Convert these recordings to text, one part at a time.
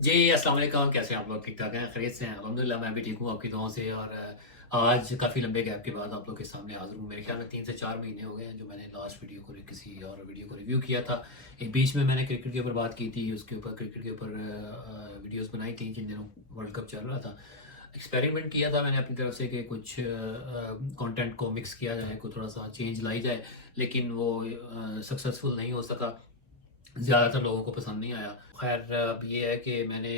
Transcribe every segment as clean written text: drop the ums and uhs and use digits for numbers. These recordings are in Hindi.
जी, अस्सलाम वालेकुम, कैसे हैं आप लोग? ठीक-ठाक हैं, खैरियत से हैं? अल्हम्दुलिल्लाह मैं भी ठीक हूँ आपकी दुआओं से और आज काफ़ी लंबे गैप के बाद आप लोग के सामने हाज़िर हूँ। मेरे ख़्याल में 3 से 4 महीने हो गए हैं जो मैंने लास्ट वीडियो को किसी और वीडियो को रिव्यू किया था। एक बीच में मैंने क्रिकेट के ऊपर बात की थी, उसके ऊपर क्रिकेट के ऊपर वीडियोज़ बनाई थी जिन दिनों वर्ल्ड कप चल रहा था। एक्सपेरिमेंट किया था मैंने अपनी तरफ से कि कुछ कंटेंट को मिक्स किया जाए, कोई थोड़ा-सा चेंज लाई जाए, लेकिन वो सक्सेसफुल नहीं हो सका। ज़्यादातर लोगों को पसंद नहीं आया। ख़ैर अब ये है कि मैंने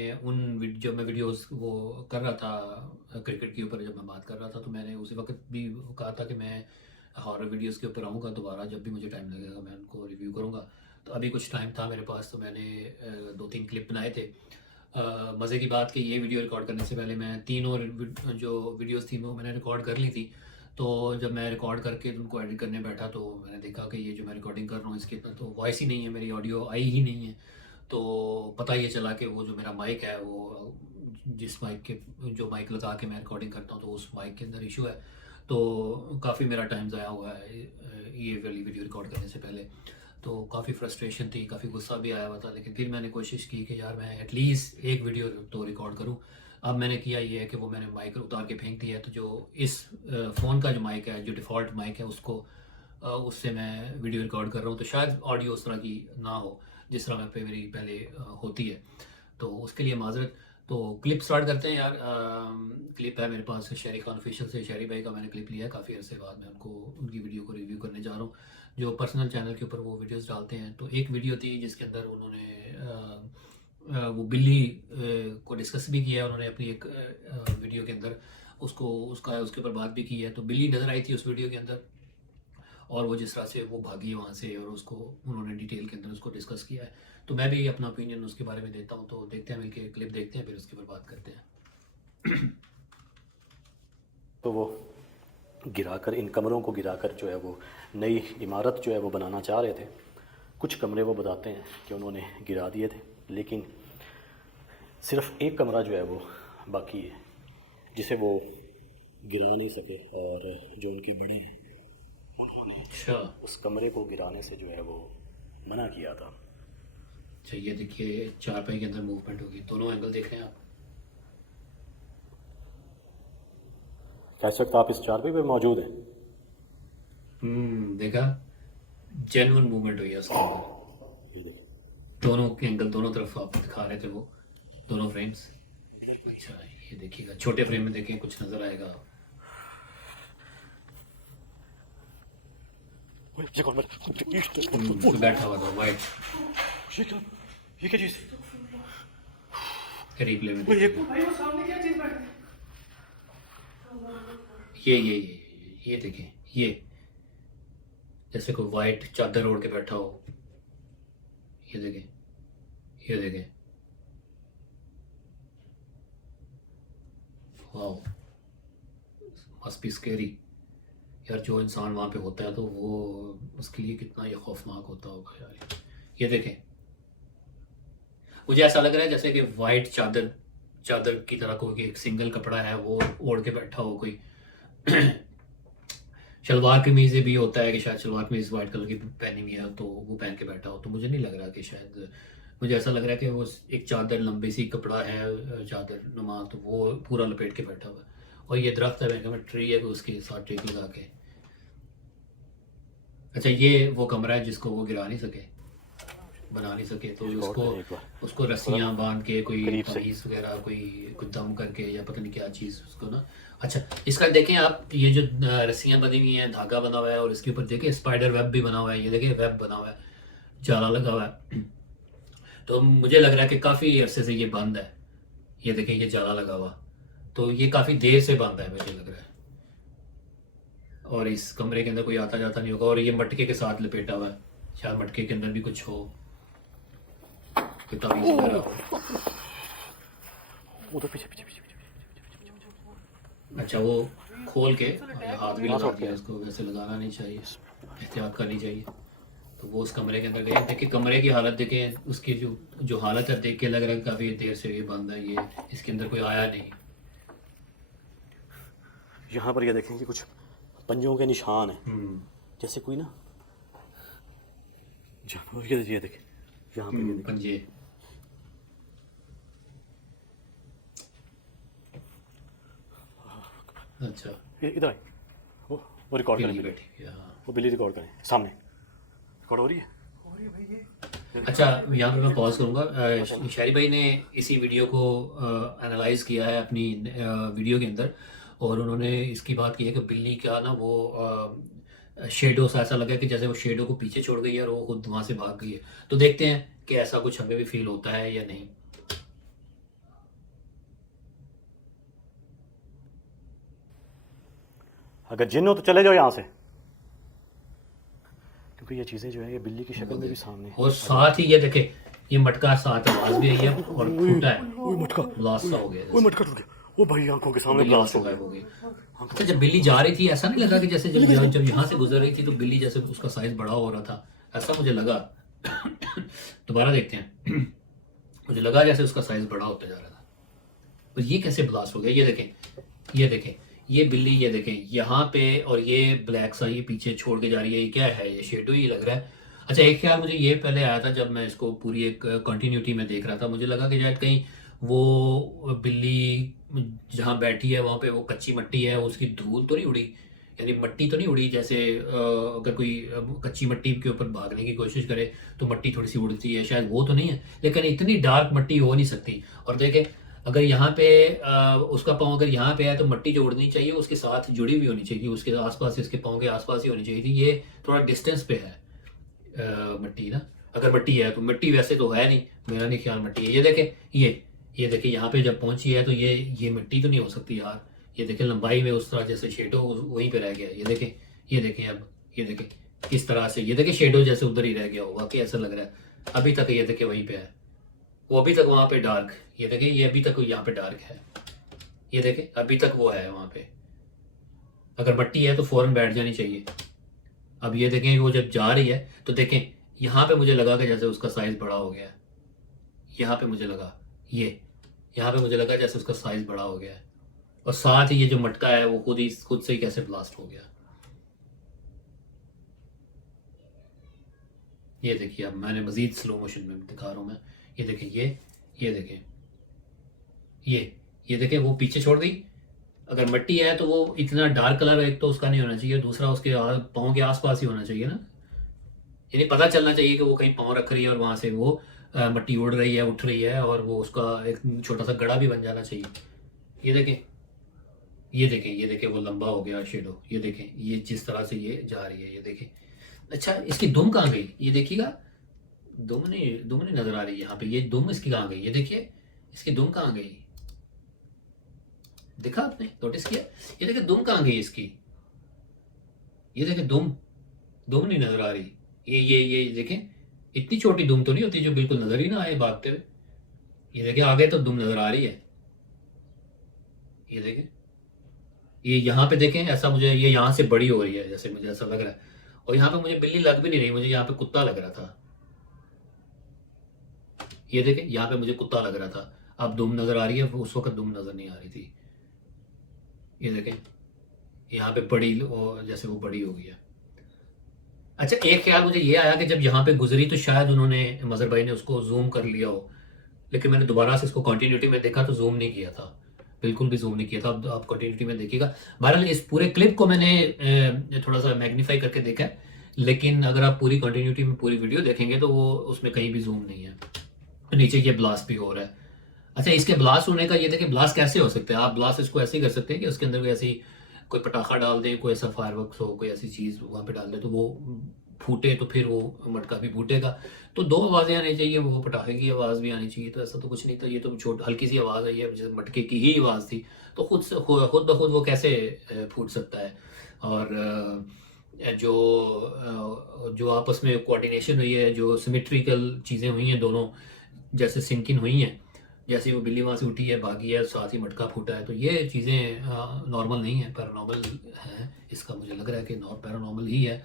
जब मैं वीडियोज़ वो कर रहा था क्रिकेट के ऊपर जब मैं बात कर रहा था, तो मैंने उसी वक़्त भी कहा था कि मैं हॉरर वीडियोज़ के ऊपर आऊँगा दोबारा, जब भी मुझे टाइम लगेगा मैं उनको रिव्यू करूँगा। तो अभी कुछ टाइम था मेरे पास, तो मैंने 2-3 क्लिप बनाए थे। मज़े की बात कि ये वीडियो रिकॉर्ड करने से पहले मैं 3 और जो वीडियोज़ थी वो मैंने रिकॉर्ड कर ली थी। तो जब मैं रिकॉर्ड करके उनको एडिट करने बैठा, तो मैंने देखा कि ये जो मैं रिकॉर्डिंग कर रहा हूँ इसके अंदर तो वॉइस ही नहीं है, मेरी ऑडियो आई ही नहीं है। तो पता ये चला कि वो जो मेरा माइक है वो जिस माइक के जो माइक लगा के मैं रिकॉर्डिंग करता हूँ तो उस माइक के अंदर इशू है। तो काफ़ी मेरा टाइम ज़ाया हुआ है ये वाली वीडियो रिकॉर्ड करने से पहले। तो काफ़ी फ्रस्ट्रेशन थी, काफ़ी गुस्सा भी आया हुआ था, लेकिन फिर मैंने कोशिश की कि यार मैं एटलीस्ट एक वीडियो तो रिकॉर्ड करूँ। अब मैंने किया ये है कि वो मैंने माइक उतार के फेंक दिया है, तो जो इस फ़ोन का जो माइक है, जो डिफ़ॉल्ट माइक है उसको उससे मैं वीडियो रिकॉर्ड कर रहा हूँ, तो शायद ऑडियो उस तरह की ना हो जिस तरह पे मेरी पहले होती है। तो उसके लिए माज़रत। तो क्लिप स्टार्ट करते हैं यार। क्लिप है मेरे पास शहरी खान ऑफिशियल से, शहरी भाई का मैंने क्लिप लिया है काफ़ी अरसे बाद। मैं उनको उनकी वीडियो को रिव्यू करने जा रहा हूँ, जो पर्सनल चैनल के ऊपर वो वीडियोस डालते हैं। तो एक वीडियो थी जिसके अंदर उन्होंने वो बिल्ली को डिस्कस भी किया है उन्होंने अपनी एक वीडियो के अंदर। उसके ऊपर बात भी की है। तो बिल्ली नज़र आई थी उस वीडियो के अंदर, और वो जिस तरह से वो भागी वहाँ से और उसको उन्होंने डिटेल के अंदर उसको डिस्कस किया है। तो मैं भी अपना ओपिनियन उसके बारे में देता हूँ। तो देखते हैं, मिलके क्लिप देखते हैं, फिर उसके ऊपर बात करते हैं। तो वो गिराकर इन कमरों को गिराकर जो है वो नई इमारत जो है वो बनाना चाह रहे थे। कुछ कमरे वो बताते हैं कि उन्होंने गिरा दिए थे, लेकिन सिर्फ़ एक कमरा जो है वो बाकी है जिसे वो गिरा नहीं सके। और जो उनके बड़े हैं उन्होंने अच्छा। उस कमरे को गिराने से जो है वो मना किया था। अच्छा, ये देखिए चारपाई के अंदर मूवमेंट होगी, दोनों एंगल देख रहे हैं आप। कह सकता आप इस चारपाई पे मौजूद हैं। देखा, जेन्युइन मूवमेंट हुई है उसके अंदर। ये देखिए। दोनों एंगल, दोनों तरफ आप दिखा रहे थे वो दोनों फ्रेम्स। इधर कोई अच्छा, ये देखिएगा छोटे फ्रेम में देखें कुछ नज़र आएगा। ये कौन बैठा? कोई बैठा हुआ था वाइट। ये क्या? ये क्या चीज़? रिप्ले में वो ये देखिएगा। ये देखें, ये जैसे कोई वाइट चादर ओढ़ के बैठा हो। ये देखें, ये देखें। Wow, must be scary. यार जो इंसान वहाँ पे होता है तो वो उसके लिए कितना ये खौफनाक होता होगा यार। ये देखें, मुझे ऐसा लग रहा है जैसे कि वाइट चादर चादर की तरह कोई एक सिंगल कपड़ा है वो ओढ़ के बैठा हो कोई। शलवार कमीज भी होता है कि शायद शलवार कमीज वाइट कलर की पहनी हुई है तो वो पहन के बैठा हो। तो मुझे नहीं लग रहा कि शायद, मुझे ऐसा लग रहा है कि वो एक चादर लंबी सी कपड़ा है चादर नुमा, तो वो पूरा लपेट के बैठा हुआ है। और ये दरख्त है, मैंने कहा ट्री है तो उसके साथ ट्री लगा के। अच्छा, ये वो कमरा है जिसको वो गिरा नहीं सके, बना नहीं सके, तो इसको और उसको करें एक बार उसको थोड़ा रस्सियाँ बांध के कोई करीब से। तवीज़ वगैरह कोई दम करके या पता नहीं क्या चीज़ उसको ना। अच्छा, इसका देखें आप, ये जो रस्सियाँ बनी हुई हैं, धागा बना हुआ है और इसके ऊपर देखिए स्पाइडर वेब भी बना हुआ है। ये देखिए वेब बना हुआ है, जाला लगा हुआ है। तो मुझे लग रहा है कि काफ़ी अरसे से ये बंद है। ये देखें, ये जाला लगा हुआ, तो ये काफ़ी देर से बंद है मुझे लग रहा है। और इस कमरे के अंदर कोई आता जाता नहीं होगा, और ये मटके के साथ लपेटा हुआ है, शायद मटके के अंदर भी कुछ हो, कोई तवीज़ वगैरह हो। उधर पीछे पीछे पीछे पीछे। अच्छा, वो खोल के हाथ भी कहाँ से लगा उठ के दिया, आए? इसको वैसे लगाना नहीं चाहिए, एहतियात करनी चाहिए। तो वो उस कमरे के अंदर गए, देखिए कमरे की हालत देखें, उसकी जो जो हालत है देख के लग रहा है काफ़ी देर से ये बंद है, ये इसके अंदर कोई आया नहीं। यहाँ पर ये देखेंगे कुछ पंजों के निशान हैं, हम्म। जैसे कोई ना जानवर। ये देखें, यहाँ पर ये देखें। पंजे। अच्छा, इधर आए, वो रिकॉर्ड करें, बिल्ली बैठी हुई है, हाँ। वो बिल्ली रिकॉर्ड करें सामने, रिकॉर्ड हो रही है। अच्छा, यहाँ पे मैं पॉज करूँगा। शारी भाई ने इसी वीडियो को एनालाइज किया है अपनी वीडियो के अंदर, और उन्होंने इसकी बात की है कि बिल्ली का ना वो शेडो सा ऐसा लगा कि जैसे वो शेडो को पीछे छोड़ गई है और वो खुद वहाँ से भाग गई है। तो देखते हैं कि ऐसा कुछ हमें भी फील होता है या नहीं। अगर जिन हो तो चले जाओ यहाँ से, क्योंकि ये चीज़ें जो है ये बिल्ली की शक्ल में भी सामने। और साथ ही ये देखे, ये मटका साथ आवाज भी आई है और फूटा है, ओए मटका, ब्लास्ट सा हो गया ओए मटका टूट गया, ओ भाई आंखों के सामने बिल्ली वहाँ ब्लास्ट से हो गया। गायब हो गई। अच्छा, जब बिल्ली जा रही थी ऐसा नहीं लगा कि जैसे जब यहाँ से गुजर रही थी तो बिल्ली जैसे उसका साइज बड़ा हो रहा था, ऐसा मुझे लगा। दोबारा देखते हैं। मुझे लगा जैसे उसका साइज बड़ा होता जा रहा था। और ये कैसे ब्लास्ट हो गया? ये देखें, ये देखें, ये बिल्ली, ये देखें यहाँ पे, और ये ब्लैक सा ये पीछे छोड़ के जा रही है। ये क्या है? ये शेडो ही लग रहा है। अच्छा, एक ख्याल मुझे ये पहले आया था जब मैं इसको पूरी एक कंटिन्यूटी में देख रहा था, मुझे लगा कि शायद कहीं वो बिल्ली जहाँ बैठी है वहाँ पे वो कच्ची मिट्टी है, उसकी धूल तो नहीं उड़ी, यानी मिट्टी तो नहीं उड़ी, जैसे अगर कोई कच्ची मिट्टी के ऊपर भागने की कोशिश करे तो मिट्टी थोड़ी सी उड़ती है, शायद वो तो नहीं है। लेकिन इतनी डार्क मिट्टी हो नहीं सकती। और देखें, अगर यहाँ पे उसका पाँव अगर यहाँ पे है तो मिट्टी जो उड़नी चाहिए उसके साथ जुड़ी हुई होनी चाहिए, उसके आसपास, इसके पाँव के आसपास ही होनी चाहिए थी। ये थोड़ा डिस्टेंस पे है मिट्टी ना, अगर मिट्टी है तो। मिट्टी वैसे तो है नहीं, मेरा नहीं ख्याल मिट्टी है। ये देखें, ये देखें यहाँ पे जब पहुंची है तो ये मिट्टी तो नहीं हो सकती यार। ये देखें लंबाई में उस तरह जैसे शेडो वहीं पे रह गया। ये देखें, ये देखें, अब ये देखें किस तरह से, ये देखें शेडो जैसे उधर ही रह गया होगा कि ऐसा लग रहा है अभी तक। ये देखें वहीं पे है वो, अभी तक वहाँ पे डार्क। ये देखें, ये अभी तक यहाँ पे डार्क है। ये देखें अभी तक वो है वहाँ पे। अगर मिट्टी है तो फौरन बैठ जानी चाहिए। अब ये देखें वो जब जा रही है तो देखें यहाँ पे मुझे लगा कि जैसे उसका साइज बड़ा हो गया है। यहाँ पे मुझे लगा, यहाँ पे मुझे लगा जैसे उसका साइज बड़ा हो गया है। और साथ ही ये जो मटका है वो खुद से ही कैसे ब्लास्ट हो गया। ये देखिए, अब मैंने मजीद स्लो मोशन में दिखा रहा हूँ मैं। ये देखें, ये देखें, ये देखें वो पीछे छोड़ गई। अगर मिट्टी है तो वो इतना डार्क कलर एक तो उसका नहीं होना चाहिए, दूसरा उसके पाँव के आसपास ही होना चाहिए ना। यानी पता चलना चाहिए कि वो कहीं पाँव रख रही है और वहाँ से वो मिट्टी उड़ रही है, उठ रही है, और वो उसका एक छोटा सा गड़ा भी बन जाना चाहिए। ये देखें, ये देखें, ये देखें वो लंबा हो गया शेडो। ये देखें ये जिस तरह से ये जा रही है, ये देखें। अच्छा, इसकी दुम कहाँ गई? ये देखिएगा, दुम नहीं नजर आ रही यहाँ पे। ये दुम इसकी कहाँ गई? ये देखिए, इसकी दुम कहाँ गई? देखा आपने, नोटिस किया? ये देखिए दुम कहाँ गई इसकी। ये देखिए दुम नहीं नजर आ रही। ये देखें, इतनी छोटी दुम तो नहीं होती जो बिल्कुल नजर ही ना आए भागते हुए। ये देखिए आगे तो दुम नजर आ रही है। ये देखें, ये यहाँ पे देखें, ऐसा मुझे ये यहाँ से बड़ी हो रही है जैसे, मुझे ऐसा लग रहा है। और यहाँ पे मुझे बिल्ली लग भी नहीं रही, मुझे यहाँ पे कुत्ता लग रहा था। ये देखें, यहाँ पे मुझे कुत्ता लग रहा था। अब दुम नजर आ रही है, उस वक्त दुम नजर नहीं आ रही थी। ये देखें, यहाँ पे बड़ी जैसे वो बड़ी हो गई है। अच्छा, एक ख्याल मुझे ये आया कि जब यहाँ पे गुजरी तो शायद उन्होंने, मजहर भाई ने उसको जूम कर लिया हो, लेकिन मैंने दोबारा से इसको कंटिन्यूटी में देखा तो जूम नहीं किया था, बिल्कुल भी जूम नहीं किया था। अब आप कंटिन्यूटी में देखिएगा। बहरहाल इस पूरे क्लिप को मैंने थोड़ा सा मैग्नीफाई करके देखा है, लेकिन अगर आप पूरी कंटिन्यूटी में पूरी वीडियो देखेंगे तो वो उसमें कहीं भी जूम नहीं है। नीचे ये ब्लास्ट भी हो रहा है। अच्छा, इसके ब्लास्ट होने का ये देखिए, ब्लास्ट कैसे हो सकता है? आप ब्लास्ट इसको ऐसे ही कर सकते हैं कि उसके अंदर कोई ऐसी कोई पटाखा डाल दें, कोई ऐसा फायरवर्क्स हो, कोई ऐसी चीज़ वहाँ पे डाल दें तो वो फूटे, तो फिर वो मटका भी फूटेगा। तो दो आवाज़ें आनी चाहिए, वो पटाखे की आवाज़ भी आनी चाहिए। तो ऐसा तो कुछ नहीं था, ये तो छोटी हल्की सी आवाज़ आई है, जैसे मटके की ही आवाज़ थी। तो खुद ब खुद वो कैसे फूट सकता है? और जो आपस में कोऑर्डिनेशन हुई है, जो सिमेट्रिकल चीज़ें हुई हैं दोनों, जैसे सिंकिन हुई हैं, जैसे वो बिल्ली वहाँ से उठी है, भागी है, साथ ही मटका फूटा है, तो ये चीज़ें नॉर्मल नहीं है, पैरानॉर्मल है। इसका मुझे लग रहा है कि पैरानॉर्मल ही है।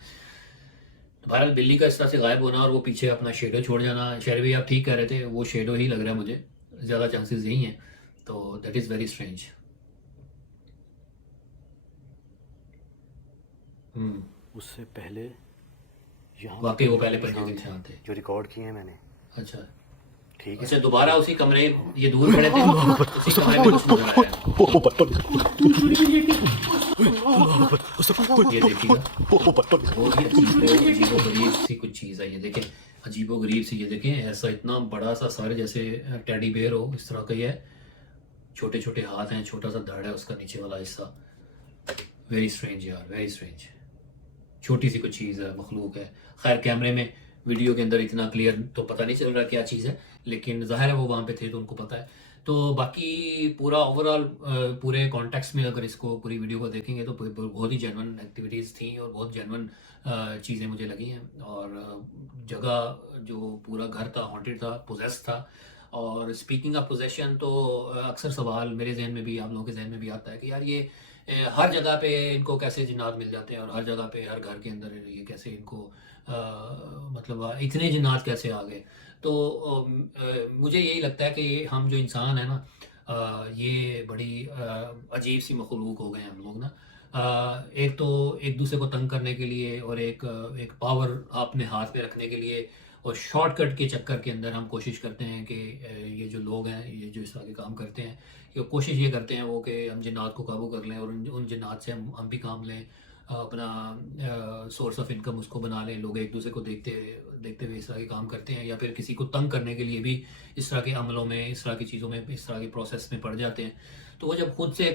तो बहरहाल बिल्ली का इस तरह से गायब होना और वो पीछे अपना शेडो छोड़ जाना, शायद भी आप ठीक कह रहे थे, वो शेडो ही लग रहा है मुझे, ज़्यादा चांसेस यही हैं। तो दैट इज़ वेरी स्ट्रेंज। उससे पहले यहाँ वाकई वो पहले पंजे के निशान थे जो रिकॉर्ड किए हैं मैंने, अच्छा, ठीक है। अच्छा, दोबारा उसी कमरे, ये दूर खड़े थे, उसी कमरे में कुछ नजर आया। ये देखिएगा, बहुत ही अजीबोगरीब सी कुछ चीज़ है ये देखें, अजीबोगरीब सी। ये देखें, ऐसा इतना बड़ा सा सर जैसे टेडी बेयर हो, इस तरह का ही है। छोटे छोटे हाथ हैं, छोटा सा धड़ है उसका नीचे वाला हिस्सा। वेरी स्ट्रेंज यार, वेरी स्ट्रेंज। छोटी सी कुछ चीज़ है, मखलूक है। खैर, कैमरे में, वीडियो के अंदर इतना क्लियर तो पता नहीं चल रहा क्या चीज़ है, लेकिन ज़ाहिर है वो वहाँ पे थे तो उनको पता है। तो बाकी पूरा ओवरऑल पूरे कॉन्टेक्स्ट में अगर इसको पूरी वीडियो को देखेंगे तो बहुत ही जेन्युइन एक्टिविटीज़ थी और बहुत जेन्युइन चीज़ें मुझे लगी हैं। और जगह जो पूरा घर था, हॉन्टेड था, पोजेस था। और स्पीकिंग ऑफ पोजेशन, तो अक्सर सवाल मेरे जहन में भी, आप लोगों के जहन में भी आता है कि यार ये हर जगह पे इनको कैसे जिन्नात मिल जाते हैं, और हर जगह पे, हर घर के अंदर ये कैसे इनको मतलब इतने जिन्नात कैसे आ गए। तो मुझे यही लगता है कि हम जो इंसान है ना, ये बड़ी अजीब सी मखलूक हो गए हैं हम लोग ना। एक तो एक दूसरे को तंग करने के लिए, और एक पावर अपने हाथ में रखने के लिए, और शॉर्टकट के चक्कर के अंदर हम कोशिश करते हैं कि ये जो लोग हैं, ये जो इस तरह के काम करते हैं, ये कोशिश ये करते हैं वो कि हम जिन्नात को काबू कर लें, और उन जिन्नात से हम भी काम लें, अपना सोर्स ऑफ इनकम उसको बना लें। लोग एक दूसरे को देखते देखते हुए इस तरह के काम करते हैं, या फिर किसी को तंग करने के लिए भी इस तरह के अमलों में, इस तरह की चीज़ों में, इस तरह के प्रोसेस में पड़ जाते हैं। तो वो जब खुद से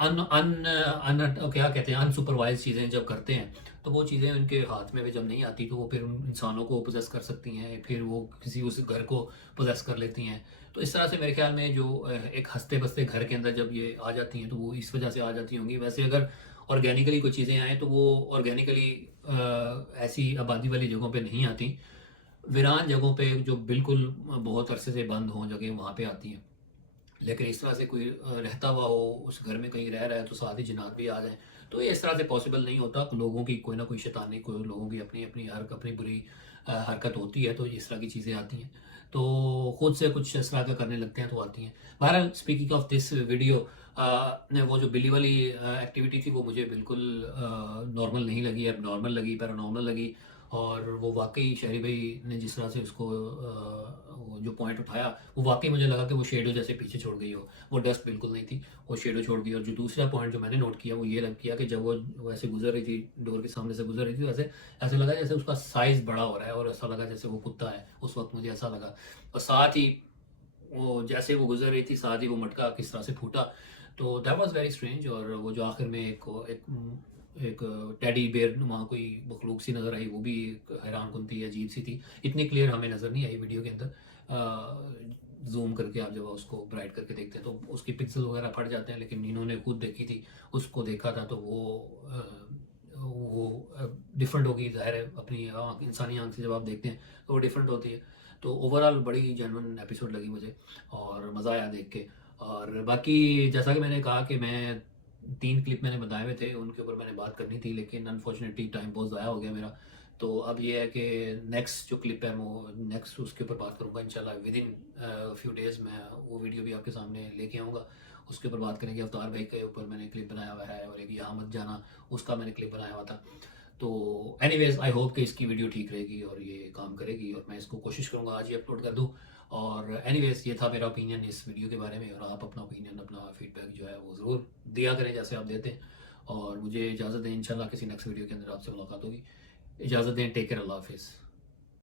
अन अन अन क्या कहते हैं, अनसुपरवाइज चीज़ें जब करते हैं, तो वो चीज़ें उनके हाथ में भी जब नहीं आती, तो वो फिर उन इंसानों को पोजेस कर सकती हैं, फिर वो किसी उस घर को पोजेस कर लेती हैं। तो इस तरह से मेरे ख्याल में जो एक हंसते बसते घर के अंदर जब ये आ जाती हैं, तो वो इस वजह से आ जाती होंगी। वैसे अगर ऑर्गेनिकली कोई चीज़ें आएँ तो वो ऑर्गेनिकली ऐसी आबादी वाली जगहों पे नहीं आती, वीरान जगहों पे जो बिल्कुल बहुत अरसे से बंद हों जगह, वहाँ पे आती हैं। लेकिन इस तरह से कोई रहता हुआ हो, उस घर में कहीं रह रहा है, तो साथ ही जिन्नात भी आ जाएँ, तो ये इस तरह से पॉसिबल नहीं होता। लोगों की कोई ना कोई शैतानी, कोई लोगों की अपनी अपनी अपनी बुरी हरकत होती है, तो इस तरह की चीज़ें आती हैं। तो खुद से कुछ इस तरह का करने लगते हैं तो आती हैं। बहरहाल, स्पीकिंग ऑफ दिस वीडियो, वो जो बिली वाली एक्टिविटी थी, वो मुझे बिल्कुल नॉर्मल नहीं लगी, अब नॉर्मल लगी, पैरानॉर्मल लगी। और वो वाकई शहरी भाई ने जिस तरह से उसको वो जो पॉइंट उठाया, वो वाकई मुझे लगा कि वो शेडो जैसे पीछे छोड़ गई हो। वो डस्ट बिल्कुल नहीं थी, वो शेडो छोड़ गई। और जो दूसरा पॉइंट जो मैंने नोट किया, वो ये लग किया कि जब वो ऐसे गुजर रही थी, डोर के सामने से गुजर रही थी, वैसे ऐसे लगा जैसे उसका साइज़ बड़ा हो रहा है, और ऐसा लगा जैसे वो कुत्ता है। उस वक्त मुझे ऐसा लगा। और साथ ही वो जैसे वो गुजर रही थी, साथ ही वो मटका किस तरह से फूटा। तो दैट वाज वेरी स्ट्रेंज। और वो जो आखिर में एक टेडी बेयर नुमा कोई मखलूक सी नज़र आई, वो भी एक हैरान कुन थी, अजीब सी थी। इतनी क्लियर हमें नज़र नहीं आई वीडियो के अंदर। जूम करके आप जब उसको ब्राइट करके देखते हैं तो उसकी पिक्सल वगैरह फट जाते हैं, लेकिन इन्होंने खुद देखी थी, उसको देखा था, तो वो डिफरेंट होगी, ज़ाहिर है। अपनी आँख, इंसानी आँख से जब आप देखते हैं तो वो डिफरेंट होती है। तो ओवरऑल बड़ी जेन्युइन एपिसोड लगी मुझे, और मज़ा आया देख के। और बाकी जैसा कि मैंने कहा कि मैं 3 क्लिप मैंने बनाए हुए थे, उनके ऊपर मैंने बात करनी थी, लेकिन अनफॉर्चुनेटली टाइम बहुत ज़ाया हो गया मेरा। तो अब ये है कि नेक्स्ट जो क्लिप है, वो नेक्स्ट उसके ऊपर बात करूँगा इंशाल्लाह। विद इन फ्यू डेज़ मैं वो वीडियो भी आपके सामने लेके आऊँगा। उसके ऊपर बात करेंगे। अवतार भाई के ऊपर मैंने क्लिप बनाया हुआ है, और एक यहाँ मत जाना, उसका मैंने क्लिप बनाया हुआ था। तो एनीवेज़, आई होप कि इसकी वीडियो ठीक रहेगी और ये काम करेगी, और मैं इसको कोशिश करूँगा आज ही अपलोड कर दूँ। और एनीवेज़, ये था मेरा ओपिनियन इस वीडियो के बारे में। और आप अपना ओपिनियन, अपना फीडबैक जो है वो ज़रूर दिया करें, जैसे आप देते हैं। और मुझे इजाज़त दें, इंशाल्लाह किसी नेक्स्ट वीडियो के अंदर आपसे मुलाकात होगी। इजाज़त दें, टेक केयर, अल्लाह हाफ़िज़।